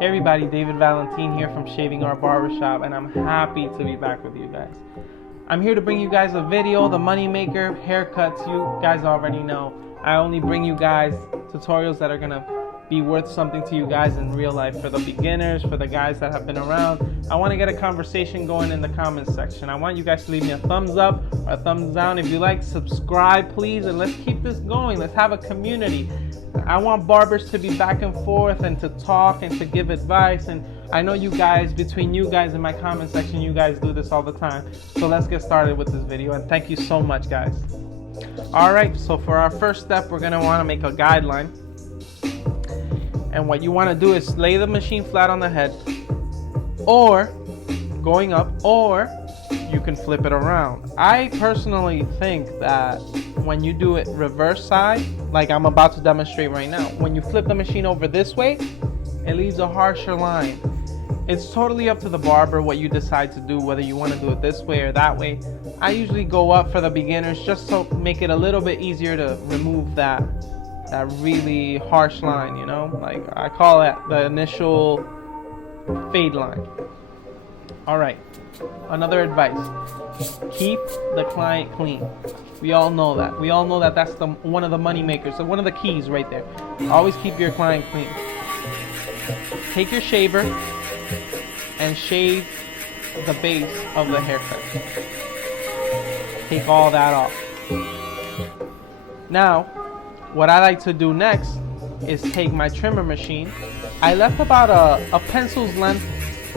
Hey everybody, David Valentine here from Shaving Art Barbershop, and I'm happy to be back with you guys. I'm here to bring you guys a video, the moneymaker, haircuts. You guys already know. I only bring you guys tutorials that are gonna be worth something to you guys in real life. For the beginners, for the guys that have been around, I want to get a conversation going in the comments section. I want you guys to leave me a thumbs up or a thumbs down. If you like, subscribe please, and let's keep this going. Let's have a community. I want barbers to be back and forth and to talk and to give advice, and I know you guys, between you guys in my comment section, you guys do this all the time. So let's get started with this video, and thank you so much guys. Alright, so for our first step, we're going to want to make a guideline. And what you want to do is lay the machine flat on the head, or going up, or you can flip it around. I personally think that when you do it reverse side, like I'm about to demonstrate right now, when you flip the machine over this way, it leaves a harsher line. It's totally up to the barber what you decide to do, whether you want to do it this way or that way. I usually go up for the beginners just to make it a little bit easier to remove that really harsh line, you know, like I call it the initial fade line. All right, another advice: keep the client clean. We all know that. We all know that that's one of the money makers. So one of the keys right there. Always keep your client clean. Take your shaver and shave the base of the haircut. Take all that off. Now, what I like to do next is take my trimmer machine. I left about a pencil's length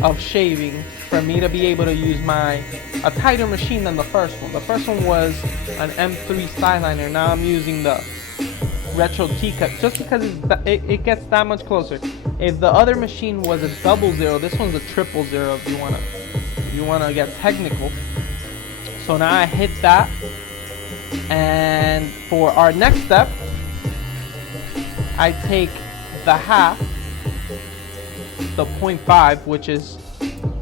of shaving for me to be able to use a tighter machine than the first one. The first one was an M3 Styliner. Now I'm using the Retro T-Cut just because it gets that much closer. If the other machine was a 00, this one's a 000 if you wanna get technical. So now I hit that, and for our next step, I take the half, the 0.5, which is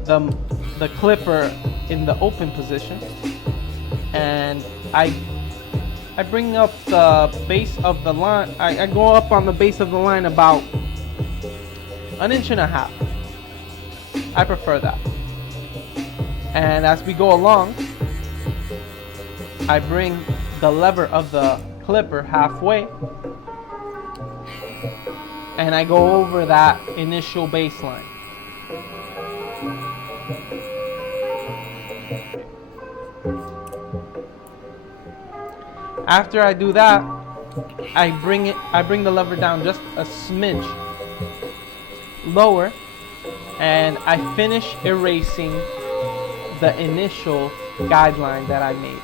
the clipper in the open position, and I bring up the base of the line. I go up on the base of the line about 1.5 inches. I prefer that. And as we go along, I bring the lever of the clipper halfway, and I go over that initial baseline. After I do that, I bring the lever down just a smidge lower, and I finish erasing the initial guideline that I made.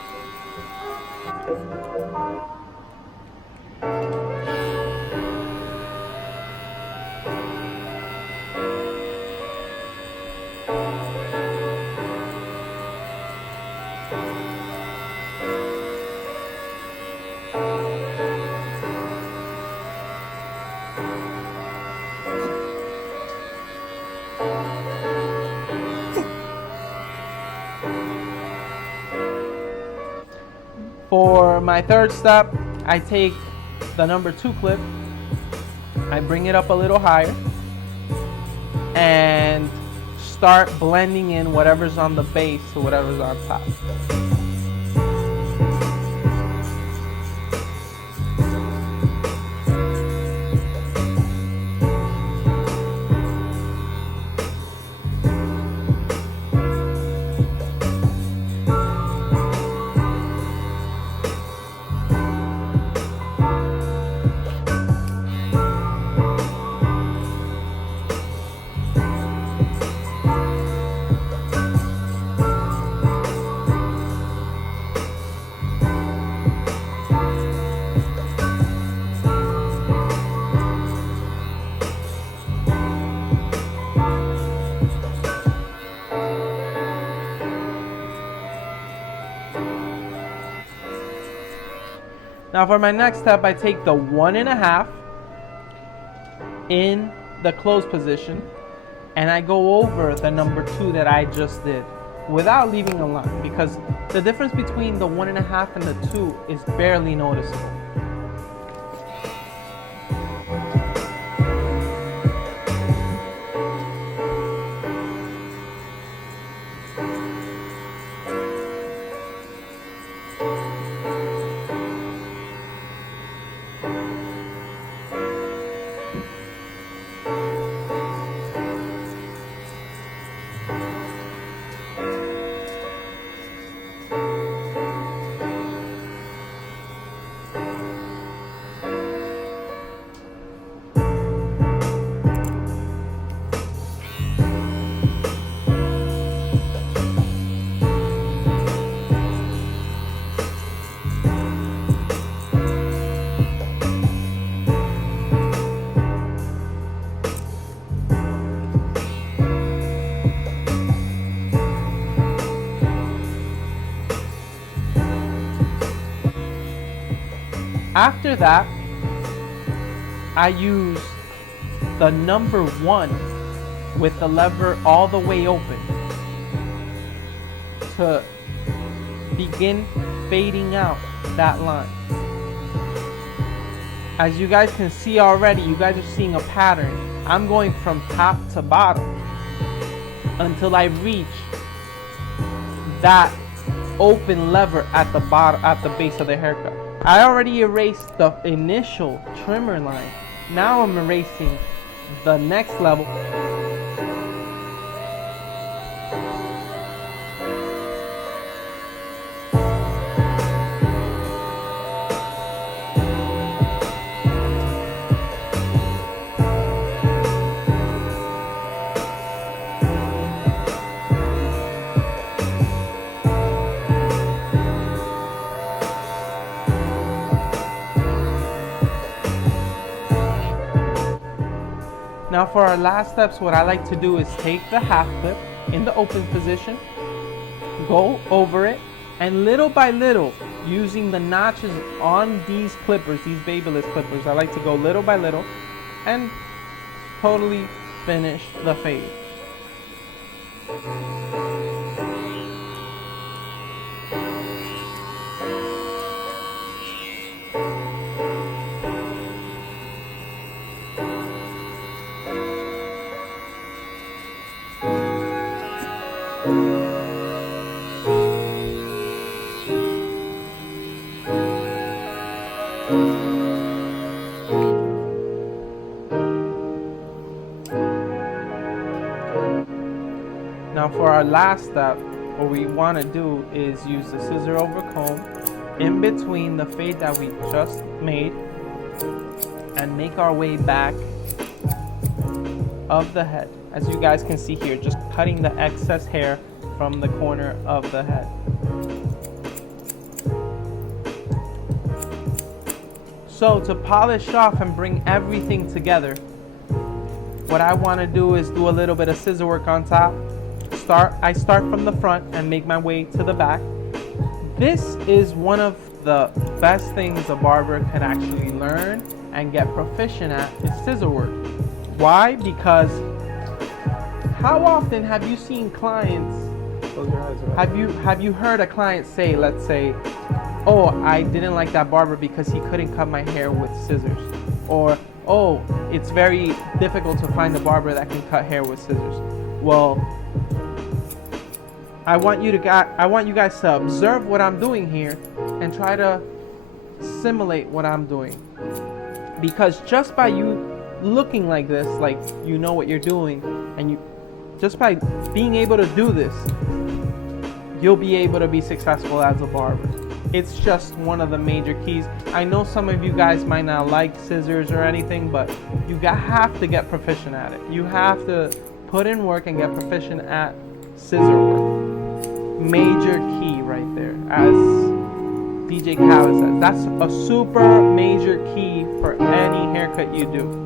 For my third step, I take the number 2 clip, I bring it up a little higher, and start blending in whatever's on the base to whatever's on top. Now for my next step, I take the 1.5 in the closed position, and I go over the number 2 that I just did without leaving a line, because the difference between the 1.5 and the 2 is barely noticeable. After that, I use the number 1 with the lever all the way open to begin fading out that line. As you guys can see already, you guys are seeing a pattern. I'm going from top to bottom until I reach that open lever at the bottom, at the base of the haircut. I already erased the initial trimmer line. Now I'm erasing the next level. Now for our last steps, what I like to do is take the half clip in the open position, go over it, and little by little, using the notches on these clippers, these Babyliss clippers, I like to go little by little and totally finish the fade. Now for our last step, what we want to do is use the scissor over comb in between the fade that we just made and make our way back of the head. As you guys can see here, just cutting the excess hair from the corner of the head. So to polish off and bring everything together, what I want to do is do a little bit of scissor work on top. I start from the front and make my way to the back. This is one of the best things a barber can actually learn and get proficient at, is scissor work. Why? Because how often have you seen clients, close your eyes, have you heard a client say, let's say, oh, I didn't like that barber because he couldn't cut my hair with scissors, or oh, it's very difficult to find a barber that can cut hair with scissors. Well, I want you guys to observe what I'm doing here and try to simulate what I'm doing. Because just by you looking like this, like you know what you're doing, and you just by being able to do this, you'll be able to be successful as a barber. It's just one of the major keys. I know some of you guys might not like scissors or anything, but you have to get proficient at it. You have to put in work and get proficient at scissor work. Major key right there, as DJ Khaled says. That's a super major key for any haircut you do.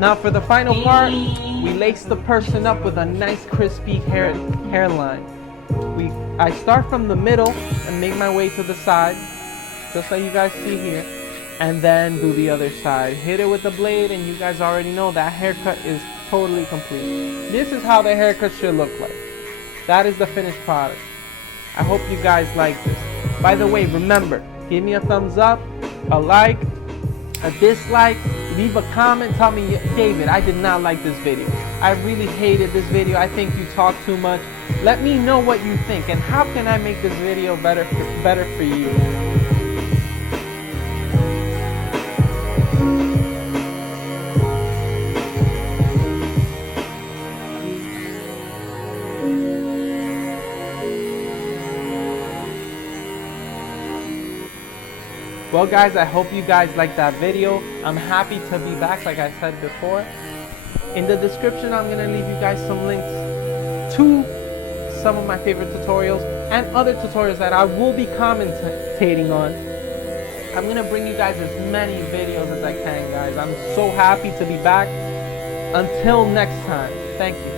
Now for the final part, we lace the person up with a nice crispy hairline. I start from the middle and make my way to the side, just like you guys see here, and then do the other side. Hit it with the blade, and you guys already know that haircut is totally complete. This is how the haircut should look like. That is the finished product. I hope you guys like this. By the way, remember, give me a thumbs up, a like, a dislike, leave a comment, tell me, David, I did not like this video. I really hated this video. I think you talk too much. Let me know what you think and how can I make this video better for you. Well guys, I hope you guys liked that video. I'm happy to be back, like I said before. In the description, I'm gonna leave you guys some links to some of my favorite tutorials and other tutorials that I will be commentating on. I'm gonna bring you guys as many videos as I can, guys. I'm so happy to be back. Until next time, thank you.